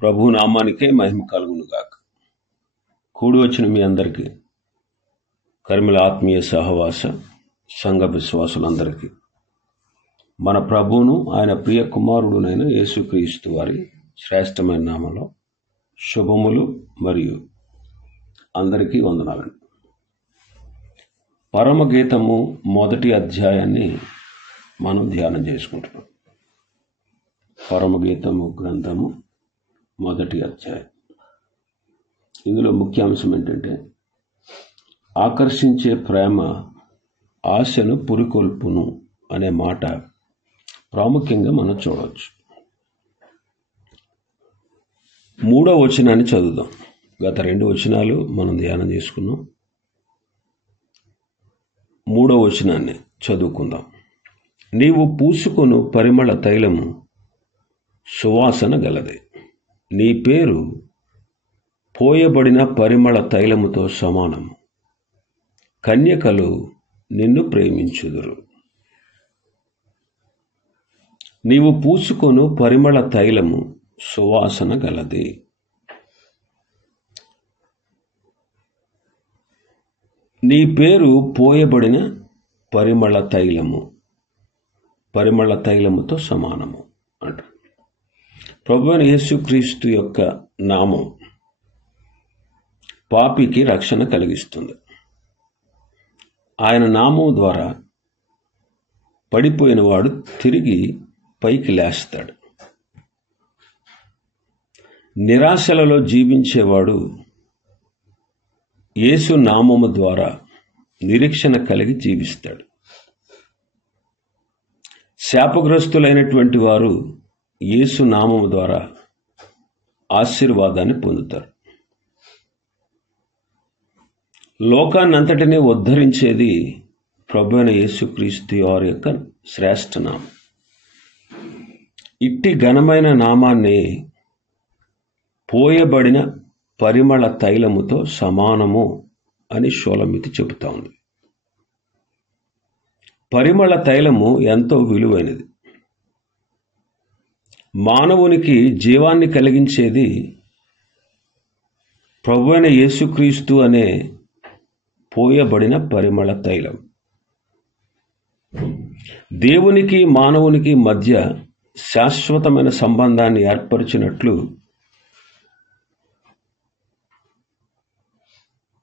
ప్రభు నామానికే మహిమ కలుగును గాక. కూడి వచ్చిన మీ అందరికీ, కర్మల ఆత్మీయ సహవాస సంఘ విశ్వాసులందరికీ మన ప్రభువును ఆయన ప్రియ కుమారుడునైన యేసుక్రీస్తు వారి శ్రేష్టమైన నామంలో శుభములు మరియు అందరికీ వందనాలండి. పరమగీతము మొదటి అధ్యాయాన్ని మనం ధ్యానం చేసుకుంటున్నాం. పరమగీతము గ్రంథము మొదటి అధ్యాయం. ఇందులో ముఖ్యాంశం ఏంటంటే, ఆకర్షించే ప్రేమ ఆశను పురికొల్పును అనే మాట ప్రాముఖ్యంగా మనం చూడవచ్చు. 3వ వచనాన్ని చదువుదాం. గత 2 వచనాలు మనం ధ్యానం చేసుకున్నాం. 3వ వచనాన్ని చదువుకుందాం. నీవు పూసుకొను పరిమళ తైలము సువాసన గలదే, నీ పేరు పోయబడిన పరిమళ తైలముతో సమానము, కన్యకలు నిన్ను ప్రేమించుదురు. నీవు పూసుకొను పరిమళ తైలము సువాసన గలదే. నీ పేరు పోయబడిన పరిమళ తైలముతో సమానము అంట. ప్రభువైన యేసుక్రీస్తు యొక్క నామం పాపికి రక్షణ కలిగిస్తుంది. ఆయన నామం ద్వారా పడిపోయిన వాడు తిరిగి పైకి లేస్తాడు. నిరాశలలో జీవించేవాడు యేసు నామము ద్వారా నిరీక్షణ కలిగి జీవిస్తాడు. శాపగ్రస్తులైనటువంటి వారు యేసు నామము ద్వారా ఆశీర్వాదాన్ని పొందుతారు. లోకాన్నంతటినీ ఉద్ధరించేది ప్రభువైన యేసుక్రీస్తు వారి యొక్క శ్రేష్ఠ నామం. ఇట్టి ఘనమైన నామాన్ని పోయబడిన పరిమళ తైలముతో సమానము అని షోలమితి చెబుతా ఉంది. పరిమళ తైలము ఎంతో విలువైనది. మానవునికి జీవాన్ని కలిగించేది ప్రభువైన యేసుక్రీస్తు అనే పోయబడిన పరిమళ తైలం. దేవునికి మానవునికి మధ్య శాశ్వతమైన సంబంధాన్ని ఏర్పరిచినట్లు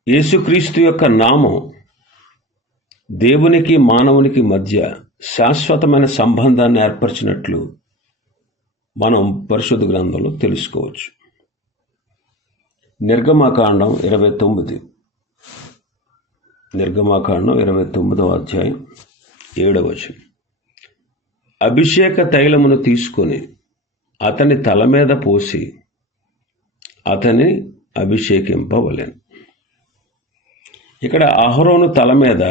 యేసుక్రీస్తు యొక్క నామం దేవునికి మానవునికి మధ్య శాశ్వతమైన సంబంధాన్ని ఏర్పరిచినట్లు మనం పరిశుద్ధ గ్రంథంలో తెలుసుకోవచ్చు. నిర్గమకాండం 29వ అధ్యాయం 7వ వచనం. అభిషేక తైలమును తీసుకొని అతని తల మీద పోసి అతని అభిషేకింపవలెను. ఇక్కడ అహరోను తల మీద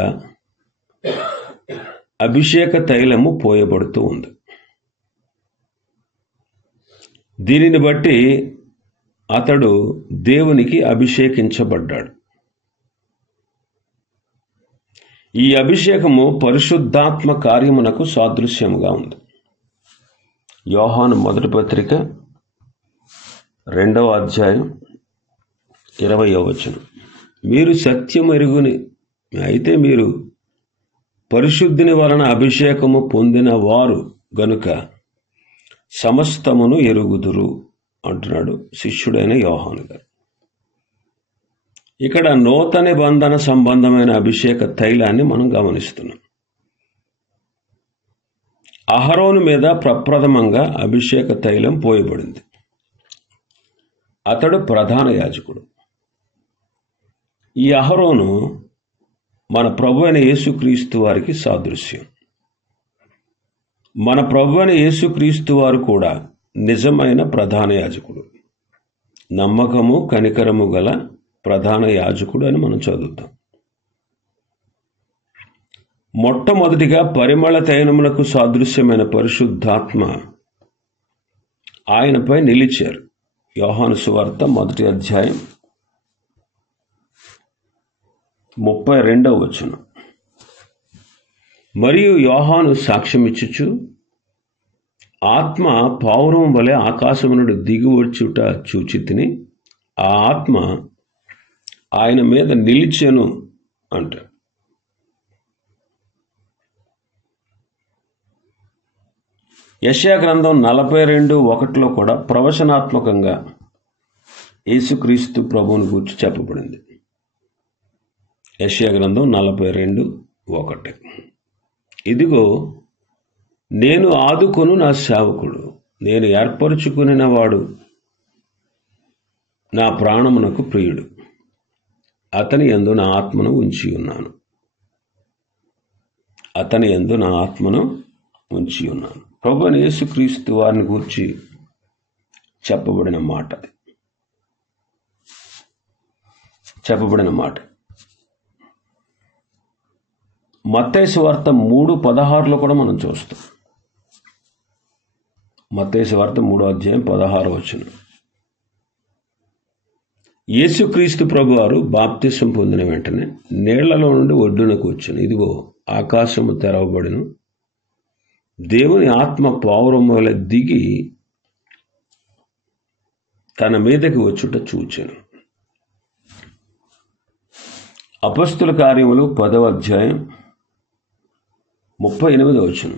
అభిషేక తైలము పోయబడుతూ ఉంది. దీనిని బట్టి అతడు దేవునికి అభిషేకించబడ్డాడు. ఈ అభిషేకము పరిశుద్ధాత్మ కార్యమునకు సాదృశ్యముగా ఉంది. యోహాను మొదటి పత్రిక 2వ అధ్యాయం 20వ వచనం. మీరు సత్యము ఎరుగుని అయితే మీరు పరిశుద్ధిని వలన అభిషేకము పొందిన వారు గనుక సమస్తమును ఎరుగుదురు అంటున్నాడు శిష్యుడైన యోహాను గారు. ఇక్కడ నూతన నిబంధన సంబంధమైన అభిషేక తైలాన్ని మనం గమనిస్తున్నాం. అహరోను మీద ప్రప్రథమంగా అభిషేక తైలం పోయబడింది. అతడు ప్రధాన యాజకుడు. ఈ అహరోను మన ప్రభువైన యేసుక్రీస్తు వారికి సాదృశ్యం. మన ప్రభువైన యేసుక్రీస్తు వారు కూడా నిజమైన ప్రధాన యాజకుడు, నమ్మకము కనికరము గల ప్రధాన యాజకుడు అని మనం చదువుతాం. మొట్టమొదటిగా పరిమళ తైలములకు సాదృశ్యమైన పరిశుద్ధాత్మ ఆయనపై నిలిచారు. యోహాను సువార్త 1వ అధ్యాయం 32వ వచనం. మరియు యోహాను సాక్ష్యమిచ్చుచు ఆత్మ పావురం వలె ఆకాశము నుండి దిగి వచ్చుట చూచితిని, ఆ ఆత్మ ఆయన మీద నిలిచెను అంట. యెషయా గ్రంథం 42:1 కూడా ప్రవచనాత్మకంగా యేసుక్రీస్తు ప్రభువుని గురించి చెప్పబడింది. యెషయా గ్రంథం 42:1, ఇదిగో నేను ఆదుకొను నా సేవకుడు, నేను ఏర్పరచుకునిన వాడు, నా ప్రాణమునకు ప్రియుడు, అతని యందు నా ఆత్మను ఉంచి ఉన్నాను. అతని యందు నా ఆత్మను ఉంచి ఉన్నాను. ప్రభువైన యేసుక్రీస్తు వారిని గూర్చి చెప్పబడిన మాట. మత్తయి సువార్త 3:16 కూడా మనం చూస్తాం. మత్తయి సువార్త 3:16. యేసుక్రీస్తు ప్రభువారు బాప్తిసం పొందిన వెంటనే నీళ్లలో నుండి ఒడ్డునకు వచ్చాను. ఇదిగో ఆకాశము తెరవబడిను, దేవుని ఆత్మ పావురం వలె దిగి తన మీదకి వచ్చుట చూచాను. అపొస్తలుల కార్యములు 10:38.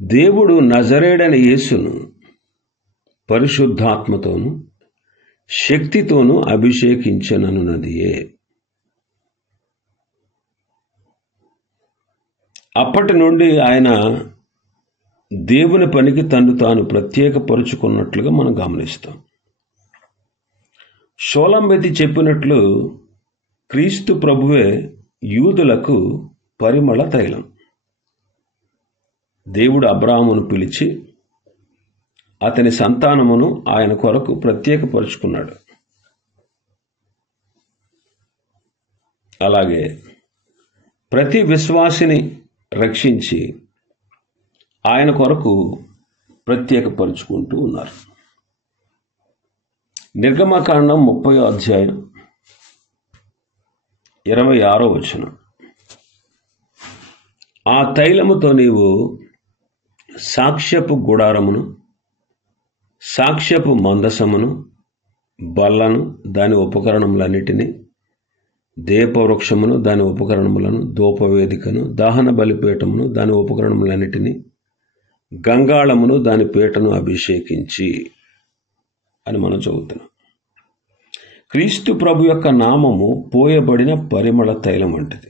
దేవుడు నజరేయుడైన యేసును పరిశుద్ధాత్మతోను శక్తితోనూ అభిషేకించననున్నదియే. అప్పటి నుండి ఆయన దేవుని పనికి తను తాను ప్రత్యేకపరుచుకున్నట్లుగా మనం గమనిస్తాం. షోలంబెతి చెప్పినట్లు క్రీస్తు ప్రభువే యూదులకు పరిమళ తైలం. దేవుడు అబ్రాహామును పిలిచి అతని సంతానమును ఆయన కొరకు ప్రత్యేకపరుచుకున్నాడు. అలాగే ప్రతి విశ్వాసిని రక్షించి ఆయన కొరకు ప్రత్యేకపరుచుకుంటూ ఉన్నారు. నిర్గమకాండం 30:26. ఆ తైలముతో నీవు సాక్ష్యపు గుడారమును, సాక్ష్యపు మందసమును, బల్లను దాని ఉపకరణములన్నిటినీ, దీపవృక్షమును దాని ఉపకరణములను, ధూపవేదికను, దహన బలిపీఠమును దాని ఉపకరణములన్నిటినీ, గంగాళమును దాని పీటను అభిషేకించి అని మనం చదువుతున్నాం. క్రీస్తు ప్రభు యొక్క నామము పోయబడిన పరిమళ తైలం వంటిది.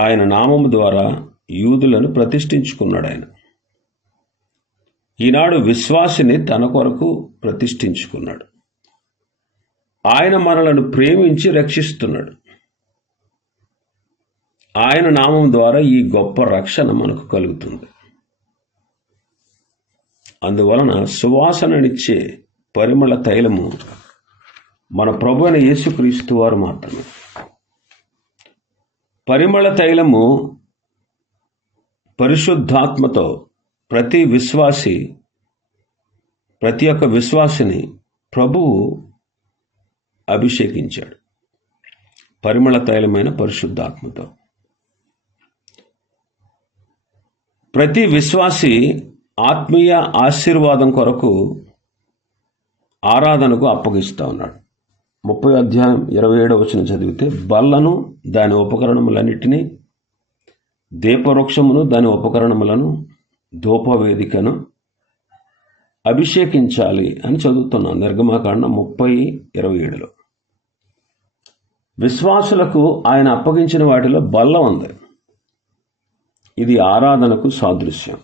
ఆయన నామము ద్వారా యూదులను ప్రతిష్ఠించుకున్నాడు. ఆయన ఈనాడు విశ్వాసిని తన కొరకు ప్రతిష్ఠించుకున్నాడు. ఆయన మనలను ప్రేమించి రక్షిస్తున్నాడు. ఆయన నామం ద్వారా ఈ గొప్ప రక్షణ మనకు కలుగుతుంది. అందువలన సువాసననిచ్చే పరిమళ తైలము మన ప్రభువైన యేసుక్రీస్తు వారు మాత్రమే. పరిమళ తైలము పరిశుద్ధాత్మతో ప్రతి ఒక్క విశ్వాసిని ప్రభువు అభిషేకించాడు. పరిమళ తైలమైన పరిశుద్ధాత్మతో ప్రతి విశ్వాసి ఆత్మీయ ఆశీర్వాదం కొరకు ఆరాధనకు అప్పగిస్తూ ఉన్నాడు. 30:27 చదివితే, బల్లను దాని ఉపకరణములన్నిటినీ, దీపవృక్షమును దాని ఉపకరణములను, ధూపవేదికను అభిషేకించాలి అని చదువుతున్నాం. నిర్గమకాండం 30:27. విశ్వాసులకు ఆయన అప్పగించిన వాటిలో బల్ల ఉంది. ఇది ఆరాధనకు సాదృశ్యం.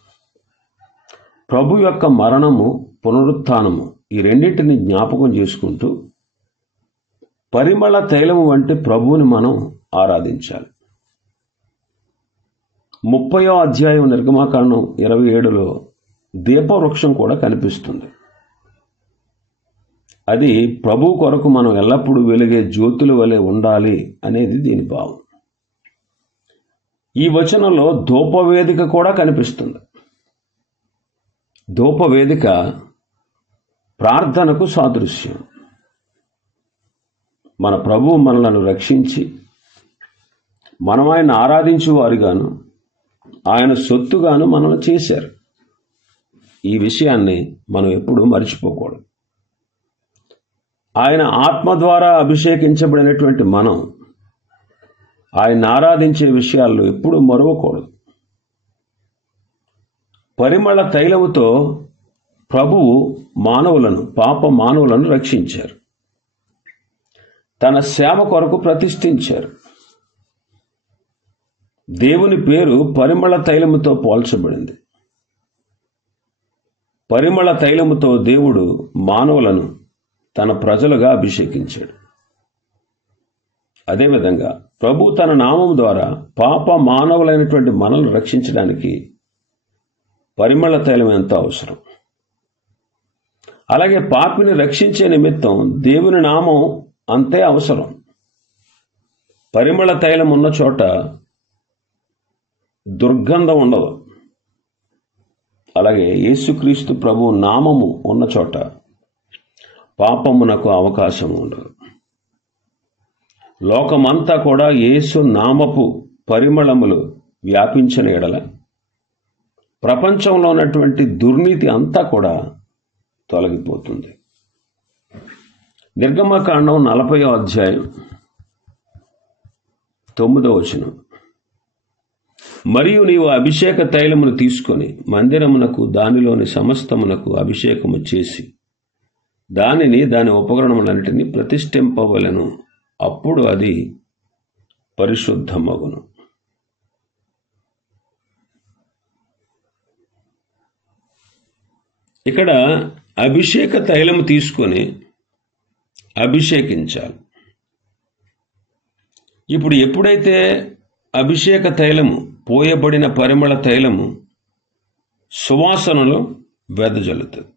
ప్రభు యొక్క మరణము, పునరుత్థానము ఈ రెండింటిని జ్ఞాపకం చేసుకుంటూ పరిమళ తైలము వంటి ప్రభువుని మనం ఆరాధించాలి. 30వ నిర్గమకాండం 27లో దీపవృక్షం కూడా కనిపిస్తుంది. అది ప్రభు కొరకు మనం ఎల్లప్పుడూ వెలిగే జ్యోతుల వలె ఉండాలి అనేది దీని భావం. ఈ వచనంలో ధూపవేదిక కూడా కనిపిస్తుంది. ధూపవేదిక ప్రార్థనకు సాదృశ్యం. మన ప్రభువు మనలను రక్షించి మనం ఆయన ఆరాధించే వారిగాను, ఆయన సొత్తుగాను మనల్ని చేశారు. ఈ విషయాన్ని మనం ఎప్పుడూ మర్చిపోకూడదు. ఆయన ఆత్మ ద్వారా అభిషేకించబడినటువంటి మనం ఆయన ఆరాధించే విషయాల్లో ఎప్పుడూ మరవకూడదు. పరిమళ తైలముతో ప్రభువు పాప మానవులను రక్షించారు. తన సేవ కొరకు ప్రతిష్ఠించారు. దేవుని పేరు పరిమళ తైలముతో పోల్చబడింది. పరిమళ తైలముతో దేవుడు మానవులను తన ప్రజలుగా అభిషేకించాడు. అదేవిధంగా ప్రభు తన నామం ద్వారా పాప మానవులైనటువంటి మనల్ని రక్షించడానికి పరిమళ తైలం ఎంతో అవసరం. అలాగే పాపిని రక్షించే నిమిత్తం దేవుని నామం అంతే అవసరం. పరిమళ తైలం ఉన్న చోట దుర్గంధం ఉండదు. అలాగే యేసుక్రీస్తు ప్రభు నామము ఉన్న చోట పాపమునకు అవకాశం ఉండదు. లోకమంతా కూడా యేసు నామపు పరిమళములు వ్యాపించిన ఎడల ప్రపంచంలో ఉన్నటువంటి దుర్నీతి అంతా కూడా తొలగిపోతుంది. నిర్గమకాండం 40వ అధ్యాయం 9వ వచనం. మరియు నీవు అభిషేక తైలమును తీసుకొని మందిరమునకు దానిలోని సమస్తమునకు అభిషేకము చేసి దాని ఉపకరణములన్నిటినీ ప్రతిష్ఠింపవలెను. అప్పుడు అది పరిశుద్ధమగును. ఇక్కడ అభిషేక తైలము తీసుకొని అభిషేకించాలి. ఇప్పుడు ఎప్పుడైతే అభిషేక తైలము, పోయబడిన పరిమళ తైలము సువాసనలు వెదజల్లుతుంది.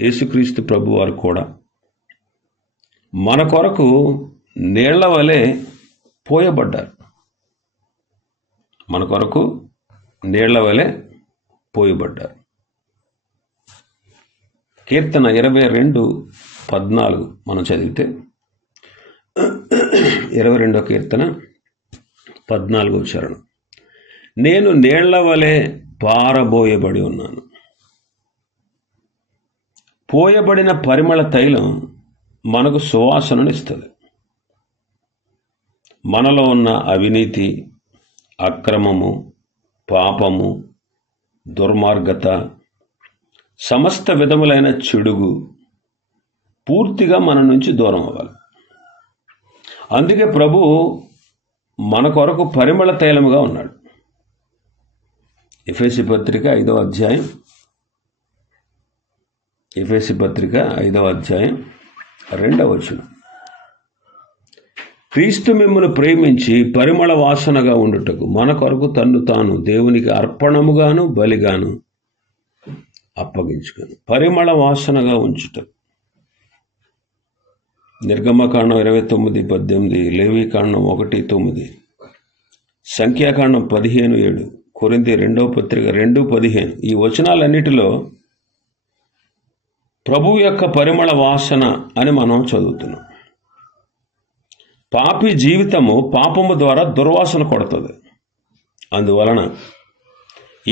యేసుక్రీస్తు ప్రభు వారు కూడా మన కొరకు నీళ్ల వలె పోయబడ్డారు. కీర్తన 22:14 మనం చదివితే 22వ కీర్తన 14వ చరణం. నేను నీళ్ల వలె పారబోయబడి ఉన్నాను. పోయబడిన పరిమళ తైలం మనకు సువాసననిస్తుంది. మనలో ఉన్న అవినీతి, అక్రమము, పాపము, దుర్మార్గత, సమస్త విధములైన చెడుగు పూర్తిగా మన నుంచి దూరం అవ్వాలి. అందుకే ప్రభు మన కొరకు పరిమళ తైలముగా ఉన్నాడు. ఎఫెసీ పత్రిక 5వ అధ్యాయం 2వ వచనం. క్రీస్తు మిమ్మును ప్రేమించి పరిమళ వాసనగా ఉండుటకు మన కొరకు తన్ను తాను దేవునికి అర్పణముగాను బలిగాను అప్పగించుకొని పరిమళ వాసనగా ఉంచుటకు. నిర్గమకాండం 29:18, లేవీకాండం 1:9, సంఖ్యాకాండం 15:7, కొరింథీ 2వ పత్రిక 2:15. ఈ వచనాలన్నిటిలో ప్రభు యొక్క పరిమళ వాసన అని మనం చదువుతున్నాం. పాపి జీవితము పాపము ద్వారా దుర్వాసన కొడుతుంది. అందువలన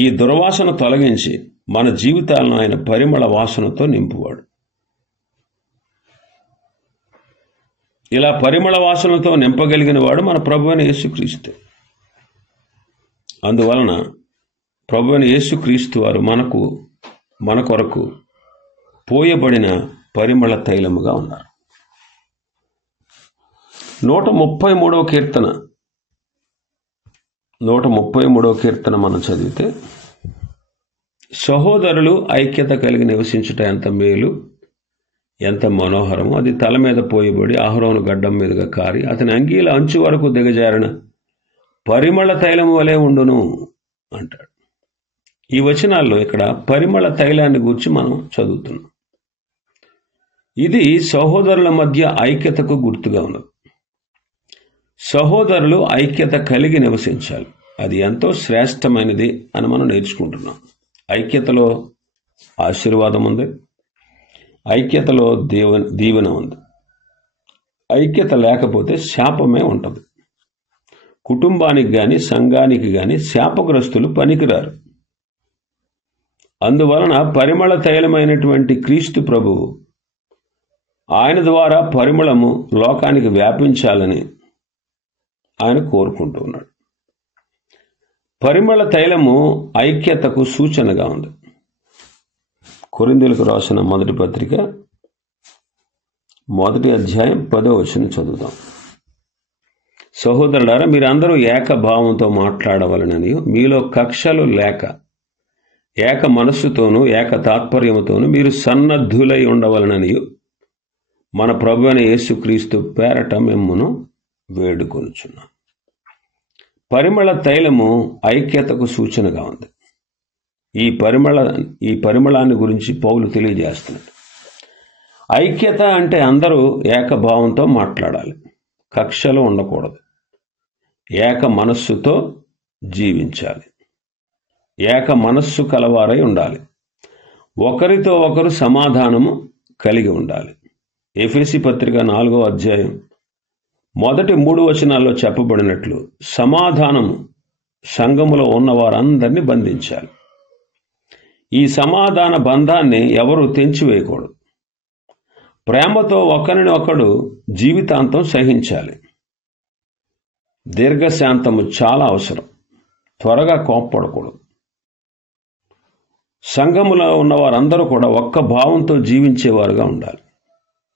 ఈ దుర్వాసన తొలగించి మన జీవితాలను ఆయన పరిమళ వాసనతో నింపువాడు. ఇలా పరిమళ వాసనతో నింపగలిగిన వాడు మన ప్రభువైన యేసుక్రీస్తు. అందువలన ప్రభువైన యేసుక్రీస్తు వారు మన కొరకు పోయబడిన పరిమళ తైలముగా ఉన్నారు. 133వ కీర్తన మనం చదివితే, సహోదరులు ఐక్యత కలిగి నివసించుట ఎంత మేలు, ఎంత మనోహరము. అది తల మీద పోయబడి అహరోను గడ్డం మీదుగా కారి అతని అంగీల అంచు వరకు దిగజారిన పరిమళ తైలము వలె ఉండును అంటాడు. ఈ వచనాల్లో ఇక్కడ పరిమళ తైలాన్ని గురించి మనం చదువుతున్నాం. ఇది సహోదరుల మధ్య ఐక్యతకు గుర్తుగా ఉన్నది. సహోదరులు ఐక్యత కలిగి నివసించాలి. అది ఎంతో శ్రేష్టమైనది అని మనం నేర్చుకుంటున్నాం. ఐక్యతలో ఆశీర్వాదం ఉంది, ఐక్యతలో దీవెన ఉంది. ఐక్యత లేకపోతే శాపమే ఉంటుంది. కుటుంబానికి గాని సంఘానికి గాని శాపగ్రస్తులు పనికిరారు. అందువలన పరిమళ తైలమైనటువంటి క్రీస్తు ప్రభువు ఆయన ద్వారా పరిమళము లోకానికి వ్యాపించాలని ఆయన కోరుకుంటూ ఉన్నాడు. పరిమళ తైలము ఐక్యతకు సూచనగా ఉంది. కొరింథీయులకు రాసిన మొదటి పత్రిక 1వ అధ్యాయం 10వ వచనం చదువుదాం. సహోదరులారా, మీరందరూ ఏకభావంతో మాట్లాడవలనని, మీలో కక్షలు లేక ఏక మనస్సుతోనూ ఏక తాత్పర్యముతోనూ మీరు సన్నద్ధులై ఉండవలనని మన ప్రభువైన యేసుక్రీస్తు పేరట మిమ్మును వేడుకొనుచున్నాం. పరిమళ తైలము ఐక్యతకు సూచనగా ఉంది. ఈ పరిమళాన్ని గురించి పౌలు తెలియజేస్తున్నాడు. ఐక్యత అంటే అందరూ ఏకభావంతో మాట్లాడాలి, కక్షలు ఉండకూడదు, ఏక మనస్సుతో జీవించాలి, ఏక మనస్సు కలవారై ఉండాలి, ఒకరితో ఒకరు సమాధానము కలిగి ఉండాలి. ఎఫెసీ పత్రిక 4వ అధ్యాయం మొదటి 3 వచనాల్లో చెప్పబడినట్లు సమాధానము సంఘములో ఉన్న వారందరినీ బంధించాలి. ఈ సమాధాన బంధాన్ని ఎవరు తెంచివేయకూడదు. ప్రేమతో ఒకరిని ఒకడు జీవితాంతం సహించాలి. దీర్ఘశాంతము చాలా అవసరం. త్వరగా కోప్పడకూడదు. సంఘములో ఉన్న వారందరూ కూడా ఒక్క భావంతో జీవించేవారుగా ఉండాలి.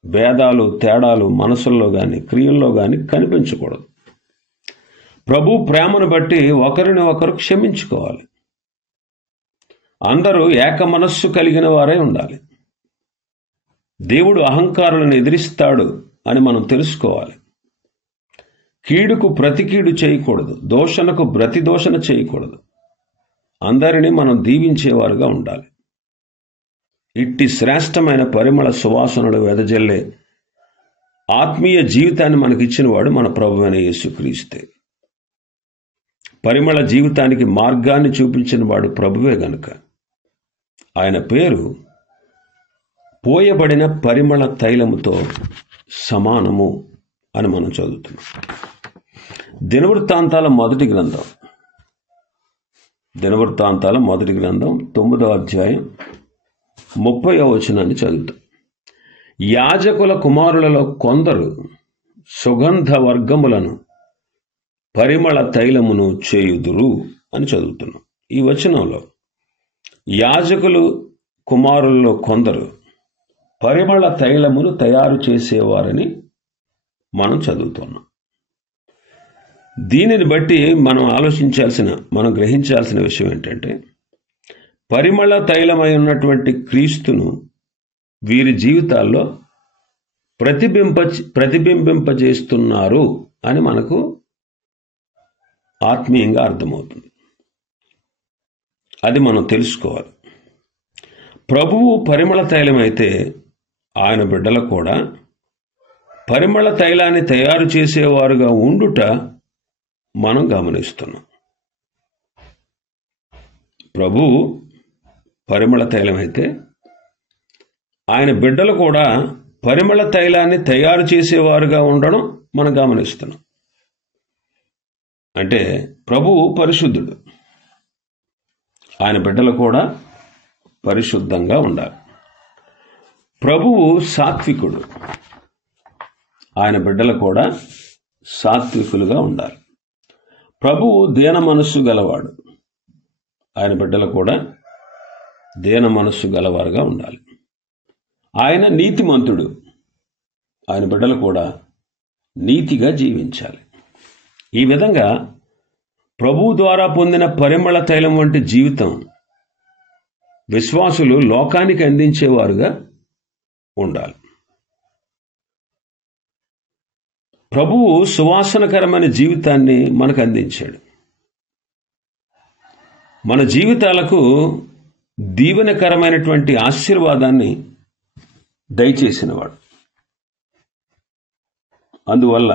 భేదాలు తేడాలు మనసుల్లో గాని క్రియల్లో గాని కనిపించకూడదు. ప్రభు ప్రేమను బట్టి ఒకరిని ఒకరు క్షమించుకోవాలి. అందరూ ఏక మనస్సు కలిగిన వారై ఉండాలి. దేవుడు అహంకారులను ఎదిరిస్తాడు అని మనం తెలుసుకోవాలి. కీడుకు ప్రతి కీడు చేయకూడదు, దోషణకు ప్రతి దోషణ చేయకూడదు. అందరినీ మనం దీవించేవారుగా ఉండాలి. ఇట్టి శ్రేష్టమైన పరిమళ సువాసనలు వెదజల్లే ఆత్మీయ జీవితాన్ని మనకిచ్చిన వాడు మన ప్రభువైన యేసుక్రీస్తే. పరిమళ జీవితానికి మార్గాన్ని చూపించిన వాడు ప్రభువే గనుక ఆయన పేరు పోయబడిన పరిమళ తైలముతో సమానము అని మనం చదువుతున్నాం. దినవృత్తాంతాల మొదటి గ్రంథం 9వ అధ్యాయం 30వ వచనాన్ని చదువుతాం. యాజకుల కుమారులలో కొందరు సుగంధ వర్గములను పరిమళ తైలమును చేయుదురు అని చదువుతున్నాం. ఈ వచనంలో యాజకులు కుమారులలో కొందరు పరిమళ తైలమును తయారు చేసేవారని మనం చదువుతున్నాం. దీనిని బట్టి మనం గ్రహించాల్సిన విషయం ఏంటంటే, పరిమళ తైలమై ఉన్నటువంటి క్రీస్తును వీరి జీవితాల్లో ప్రతిబింబింపజేస్తున్నారు అని మనకు ఆత్మీయంగా అర్థమవుతుంది. అది మనం తెలుసుకోవాలి. ప్రభువు పరిమళ తైలం అయితే ఆయన బిడ్డలు కూడా పరిమళ తైలాన్ని తయారు చేసేవారుగా ఉండుట మనం గమనిస్తున్నాం. ప్రభువు పరిమళ తైలం అయితే ఆయన బిడ్డలు కూడా పరిమళ తైలాన్ని తయారు చేసేవారుగా ఉండడం మనం గమనిస్తున్నాం. అంటే ప్రభువు పరిశుద్ధుడు, ఆయన బిడ్డలు కూడా పరిశుద్ధంగా ఉండాలి. ప్రభువు సాత్వికుడు, ఆయన బిడ్డలు కూడా సాత్వికులుగా ఉండాలి. ప్రభువు దీన మనస్సు గలవాడు, ఆయన బిడ్డలు కూడా దీన మనస్సు గలవారుగా ఉండాలి. ఆయన నీతిమంతుడు, ఆయన బిడ్డలు కూడా నీతిగా జీవించాలి. ఈ విధంగా ప్రభువు ద్వారా పొందిన పరిమళ తైలం వంటి జీవితం విశ్వాసులు లోకానికి అందించేవారుగా ఉండాలి. ప్రభువు సువాసనకరమైన జీవితాన్ని మనకు అందించాడు. మన జీవితాలకు దీవెనకరమైనటువంటి ఆశీర్వాదాన్ని దయచేసినవాడు. అందువల్ల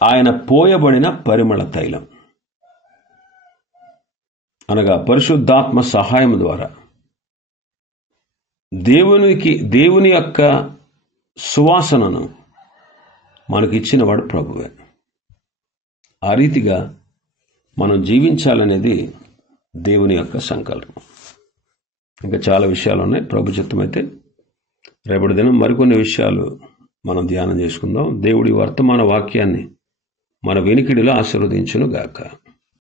ఆయన పోయబడిన పరిమళ తైలం అనగా పరిశుద్ధాత్మ సహాయం ద్వారా దేవుని యొక్క సువాసనను మనకిచ్చినవాడు ప్రభువే. ఆ రీతిగా మనం జీవించాలనేది దేవుని యొక్క సంకల్పం. ఇంకా చాలా విషయాలు ఉన్నాయి. ప్రభు చిత్తమైతే రేపటి దినం మరికొన్ని విషయాలు మనం ధ్యానం చేసుకుందాం. దేవుడి వర్తమాన వాక్యాన్ని మన వెనికిడిలో ఆశీర్వదించును గాక.